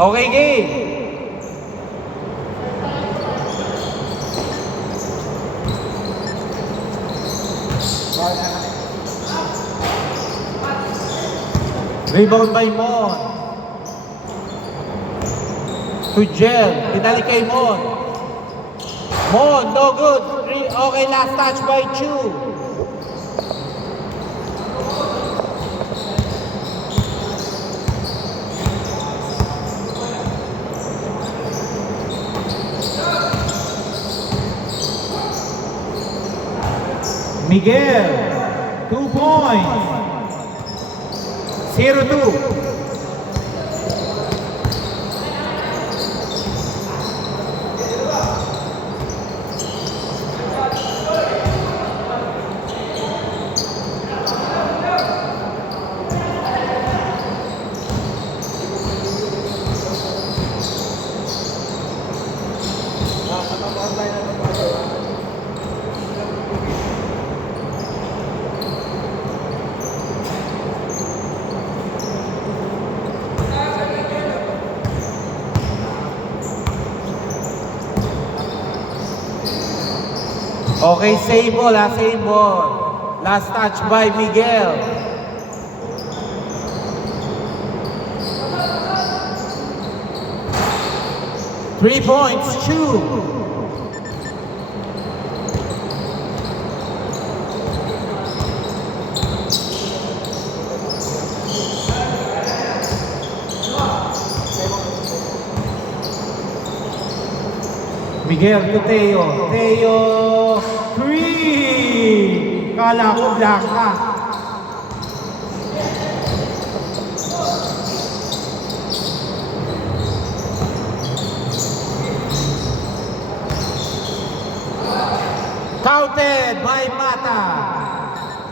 Okay, game. Rebound by Mon. To Jel. Pinalik kay Mon. Mon, no good. Okay, last touch by Chu. Miguel, 2 points. 0-2. Okay, same ball, same ball. Last touch by Miguel. Three points, Chu. Miguel to Teo. Teo, 3! Kala ko blank ka. Counted by Mata.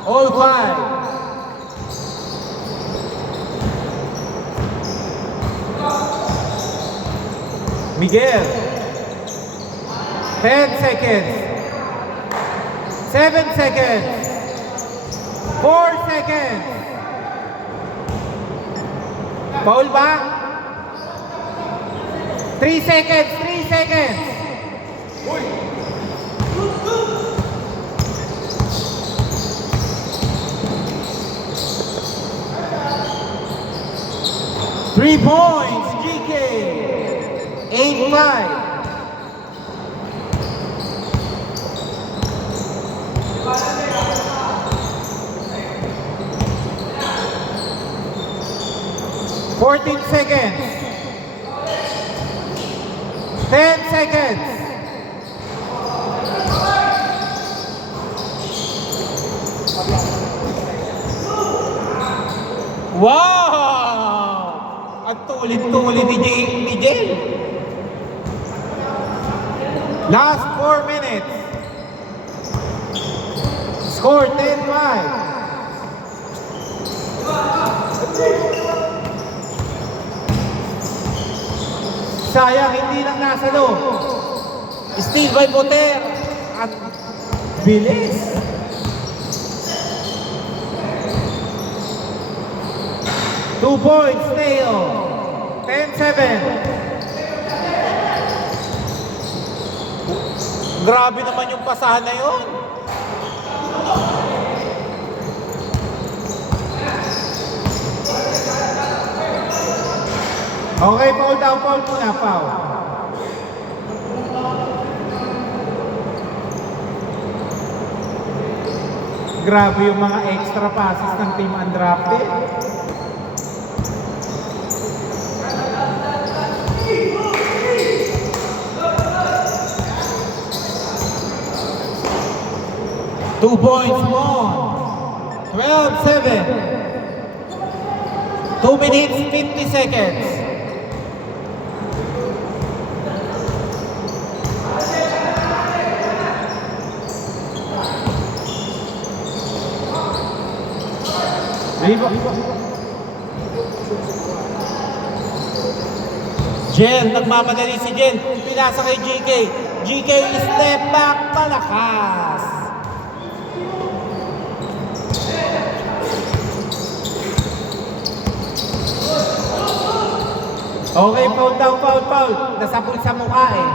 All 5. Miguel. 10 seconds. 7 seconds. 4 seconds. Foul ba? 3 seconds. 3 seconds. Uy. 3 points, GK. 8-5. Fourteen seconds. 10 seconds. Wow! Ang tulit-tulit ni Jel. Last 4 minutes. Score 10-5. Sayang, hindi lang nasa loob. Steal by Boter. At bilis. Two points, Teo. 10-7. Grabe naman yung pasahan na yun. Okay, foul down, foul muna, foul. Grabe yung mga extra passes ng team undrafted. Two points more. 12-7. 2 minutes, 50 seconds. Jen, nagmamadali si Jen. Pinasa kay GK. GK, step back, palakas. Okay, foul down, foul, foul. Nasapul sa mukha eh.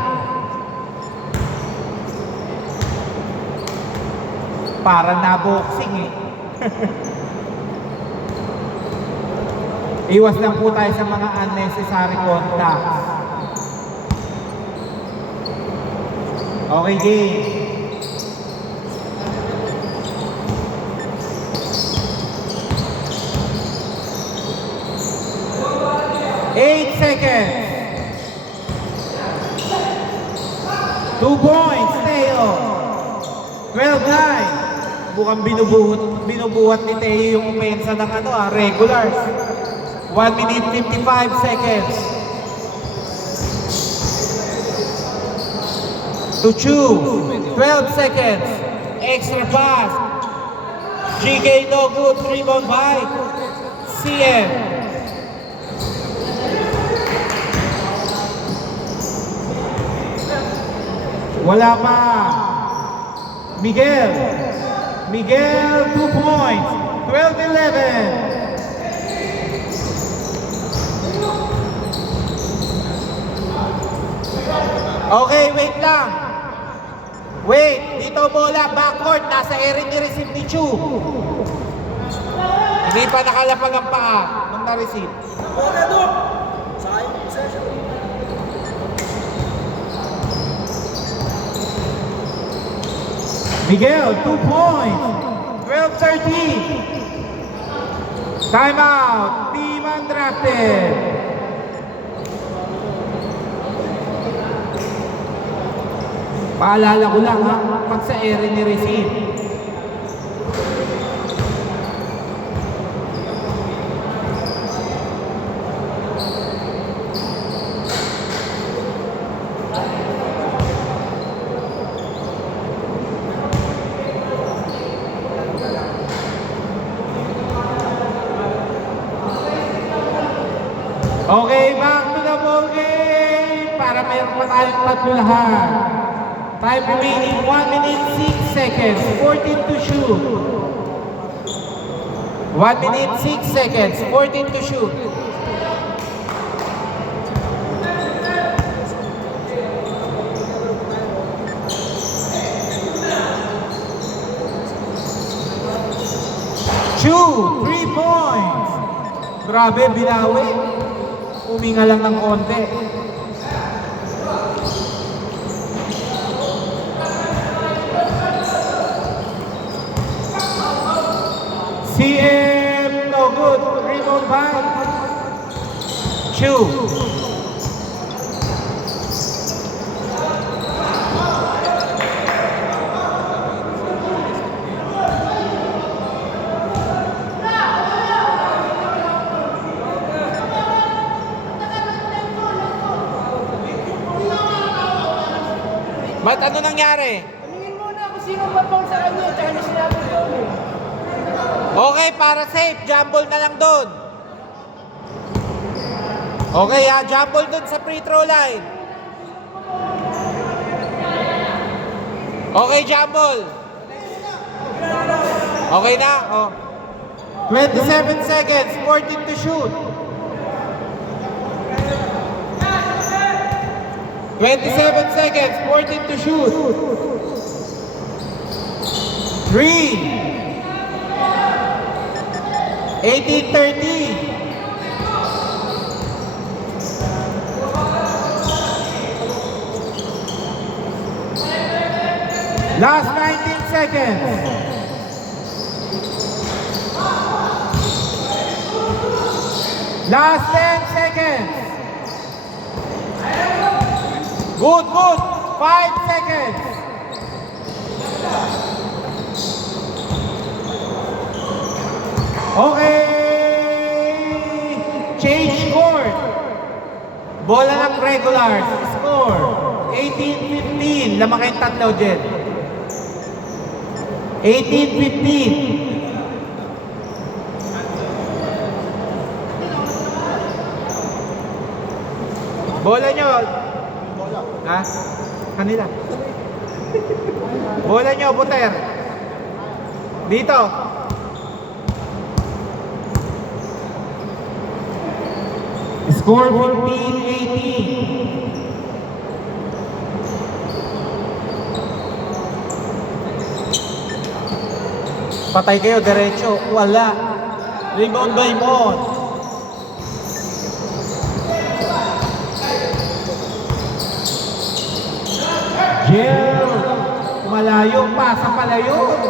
Parang na-boxing eh. Iwas lang po tayo sa mga unnecessary contacts. Okay, game. Eight seconds. 2 points, Teo. 12-9. Bukang binubuhat ni Teo yung opensa ng regulars. 1 minute 55 seconds. To Chu, 12 seconds. Extra pass. GK no good, rebound by CM. Wala pa. Miguel. Miguel, 2 points. 12-11. Okay, wait lang. Wait, dito bola, backcourt, nasa area ni receive ni Chu. Hindi pa nakalapag ang paa nung na-receive. Miguel, 2 points. 12-13. Timeout. Team undrafted. Paalala ko lang ha, pag sa area ni receive. Okay, back to the ball game para mayroon pa tayong tatlo lahat. Time remaining 1 minute 6 seconds, 14 to shoot. 1 minute 6 seconds, 14 to shoot. Shoot, 3 points. Grabe, binawi. Uminga lang ng konti. CM, no good. Rebound by Chu. Ba't ano nangyari? Tumingin muna kung sino mapang sa kanya, tsaka niya sinabi doon eh. Okay, para safe, jump ball na lang doon. Okay ha, jump ball doon sa free throw line. Okay, jump ball. Okay na, oh. 27 seconds, 14 to shoot. 27 seconds, 14 to shoot. 3. 18-30. Last 19 seconds. Last 10 seconds. Good, good. 5 seconds. Okay. Change court. Bola ng regulars. Score. 18-15. Lama kayong tatlo dyan. 18-15. Bola nyo. Ha? Kanila. Bola nyo, Buter. Dito. Score 15-18. Patay kayo, diretso. Wala. Rebound by Mon. Jel, malayo, pasa pala yun.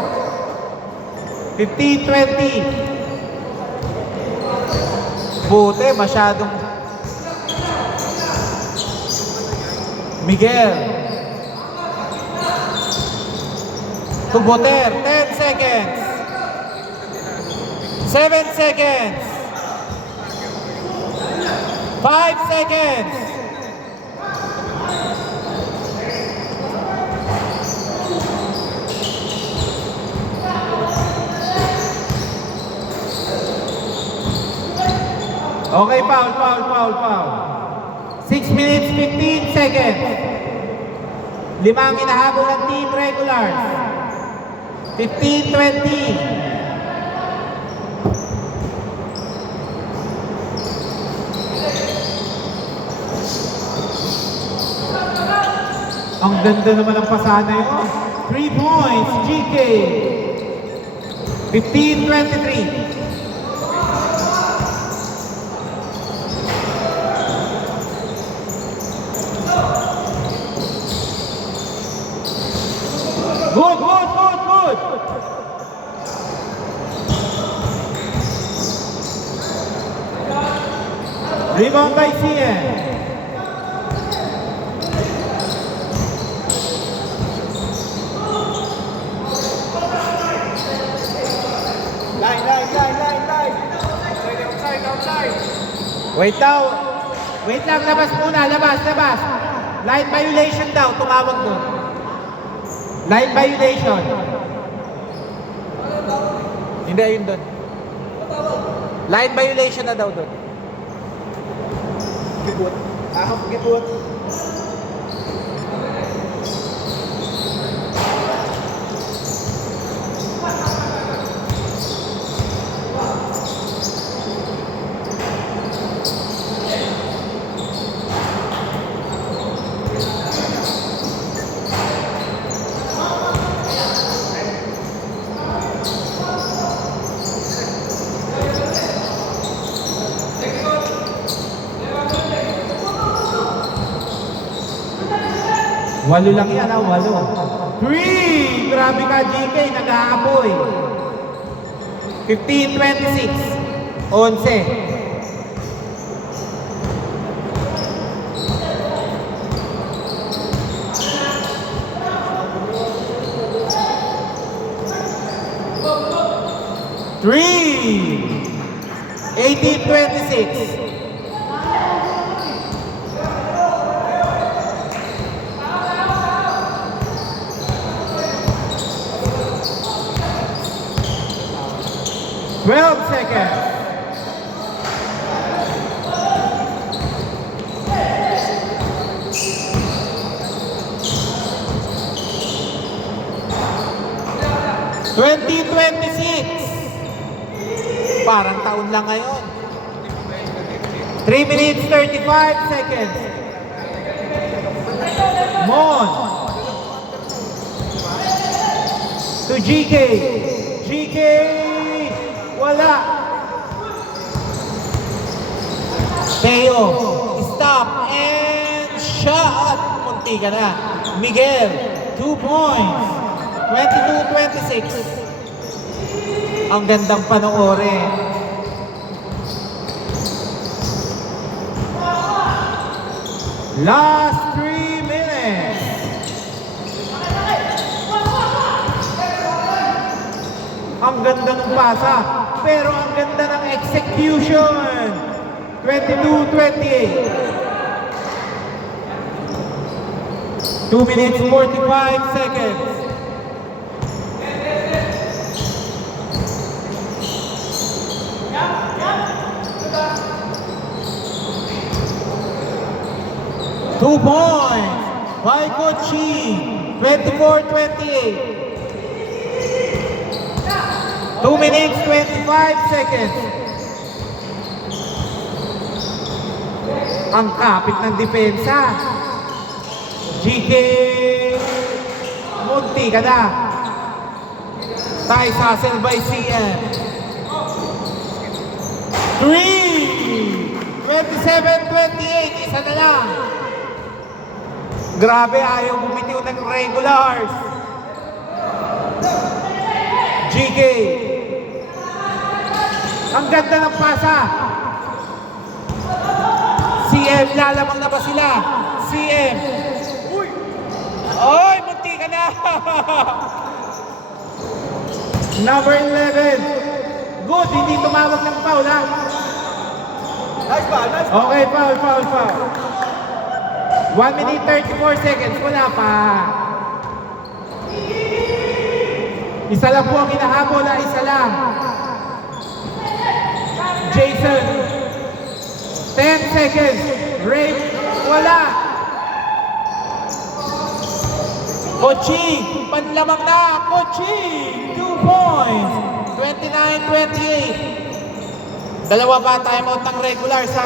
15-20. Buti, masyadong... Miguel. Tuboter, 10 seconds. 7 seconds. 5 seconds. Okay, foul. 6 minutes, 15 seconds. 5 ang hinahabol ng team regulars. 15-20. Ang ganda naman ng pasana yun. 3 points, GK. 15-23. Good. Rebound by CN. Wait lang, labas muna, labas. Line violation daw, tumawag doon. Line violation. Hindi, ayun doon. Line violation na daw doon. Gibot. Ahap gibot. Walo lang yan, 8. 3! Grabe ka, GK, nag-aapoy. 15-26. 11. Three! 18-26. Twelve seconds. Parang taon lang ngayon. 3 minutes 35 seconds. Mon. To GK. GK. Wala. Teo, stop and shot. Munti ka na. Miguel, 2 points. 22-26. Ang gandang panoorin. Last 3 minutes. Ang ganda ng pasa, pero ang ganda ng execution. 22-28. 2 minutes 45 seconds. Two points by Kochi, 24-28. 2 minutes 25 seconds. Ang kapit ng depensa. GK Munti ka na. Thais hustle by CM. 3, 27-28, isa na lang. Grabe, ayaw bumitiw ng regulars. GK. Ang ganda ng pasa. CM, lalamang na ba sila? CM. Oy, munti ka na. Number 11. Good, hindi tumawag ng foul, ha? Nice ba? Nice ba? Okay, foul. 1 minute 34 seconds, wala pa. Isa lang po ang hinahabol, isa lang. Jason. 10 seconds. Ray, wala. Kochi, panlamang na. Kochi, 2 points. 29-28. Dalawa ba timeout ng regulars, ha?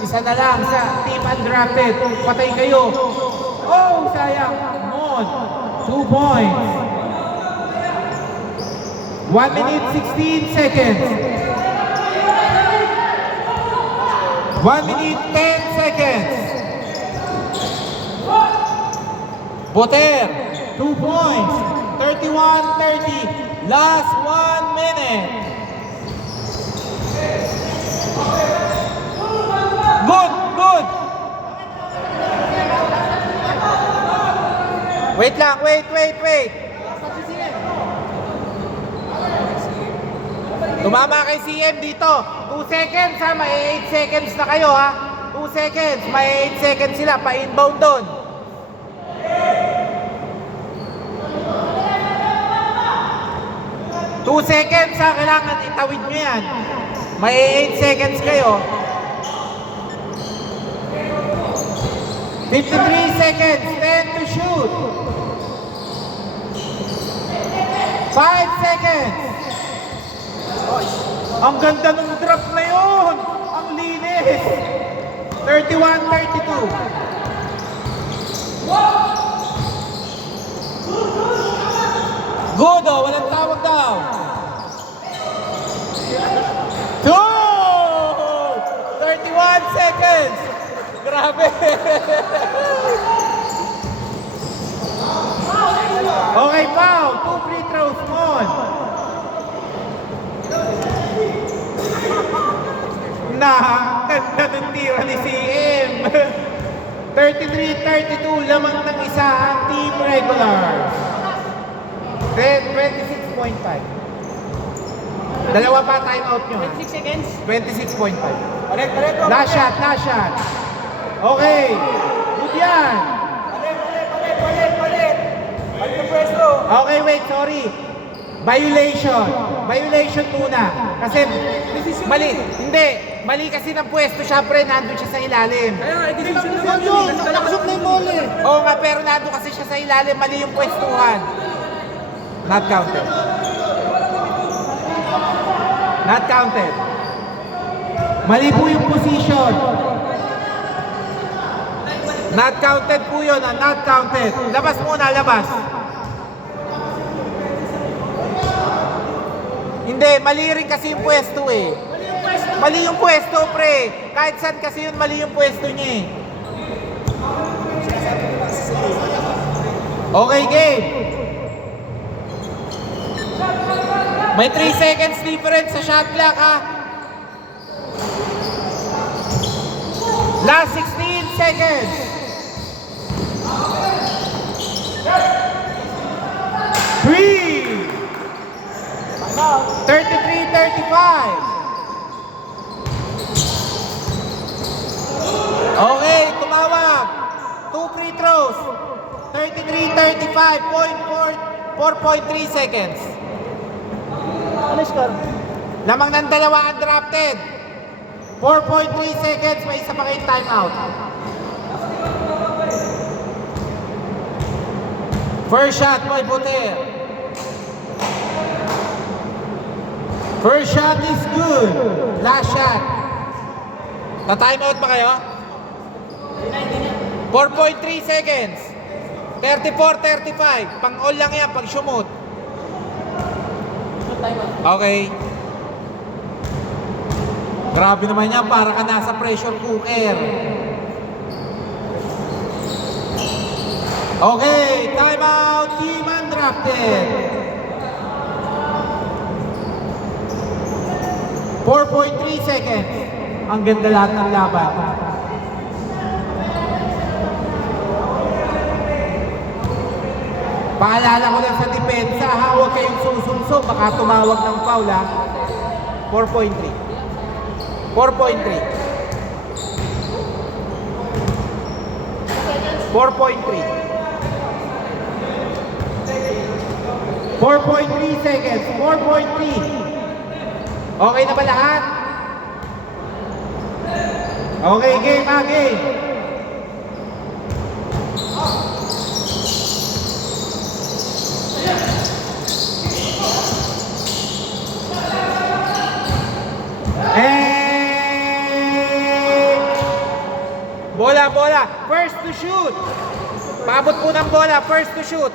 Isa na lang sa team undrafted. Patay kayo. Oh, sayang. Mon, 2 points. 1 minute 16 seconds. 1 minute 10 seconds. Boter, 2 points. 31-30. Last 1 minute. Good. Wait lang, wait. Tumama kay CM dito. 2 seconds, ha, may 8 seconds na kayo, ha. 2 seconds, may 8 seconds sila, pa-inbound doon. Two seconds, ha, kailangan itawid nyo yan. May 8 seconds kayo. 53 seconds, 10 to shoot. 5 seconds. Ang ganda ng drop na yun. Ang linis. 31-32. Good, oh, walang tawag daw. 2! 31 seconds. Grabe. Okay, foul. 2 free throws, Mon. Ganda ng tira ni CM. 33-32, lamang ng isa ang team regular. Then, 26.5. Dalawa pa timeout nyo. 26 seconds. 26.5. Palit. Last shot. Okay. Good yan. Palit. Palit ang pwesto. Okay, wait, sorry. Violation muna. Kasi, mali. Hindi. Mali kasi ng pwesto, syempre, nandun siya sa ilalim. Nakasok na yung ball eh. Oo nga, pero nandun kasi siya sa ilalim, mali yung pwestuhan. Not counted. Not counted. Mali po yung position. Not counted po yun, not counted. Labas muna, labas. Hindi, mali rin kasi yung pwesto eh. Mali yung pwesto, pre. Kahit saan kasi yun, mali yung pwesto niya eh. Okay, game. May 3 seconds difference sa shot clock, ha? Last 16 seconds. 3. 33-35. Okay, tumawag. 2 free throws. 33-35. 4.3 seconds. Ano score? Lamang ng dalawa undrafted. 4.3 seconds. May isa pa kayong timeout. First shot, Boy Boter. First shot is good. Last shot. Na-timeout ba kayo? 4.3 seconds. 34-35. Pang-all lang yan pag sumot. Okay. Grabe naman yan, para ka nasa pressure cooker. Okay, time out, team undrafted. 4.3 seconds. Ang ganda lahat ng laban. Paalala ko lang sa depensa, ha? Huwag kayong susunso, baka tumawag ng foul, ha? 4.3. 4.3. 4.3. 4.3 seconds. 4.3. Okay na ba lahat? Okay, game, game. Bola. First to shoot. Paabot po ng bola. First to shoot.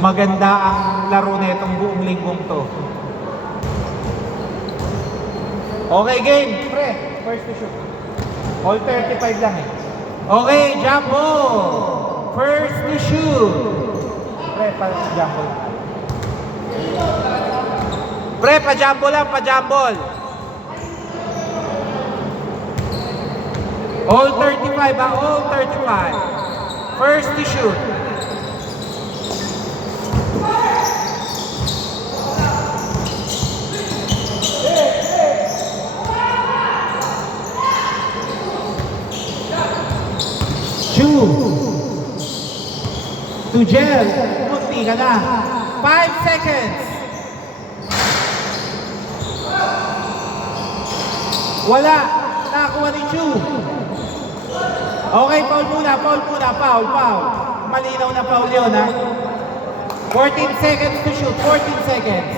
Maganda ang laro na itong buong linggong to. Okay, game. Pre, first to shoot. All 35 lang eh. Okay, jump ball. First to shoot. Pre, pa-jump ball. Pre, pa-jump ball lang, pa-jump ball. All 35 ba? All 35. First to shoot. To gel. Munti ka na. 5 seconds. Wala. Nakakuha ni Chu. Okay, foul muna. Foul. Malinaw na foul yun, ha? 14 seconds to shoot. 14 seconds.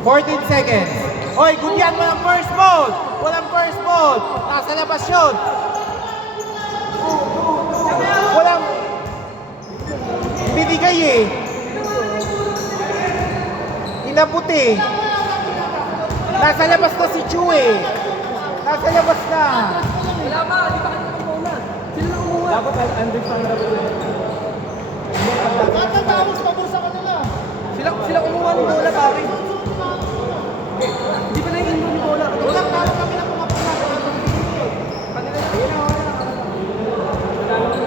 14 seconds. Oy, gudyan mo ng first ball. Walang first ball. Nasa labas yun. Walang binigay eh. Inabot eh. Nasa labas na si Chu eh. Nasa labas na. Wala ba? Di ba kayo kumuha? Sila lang kumuha. Dapat understand na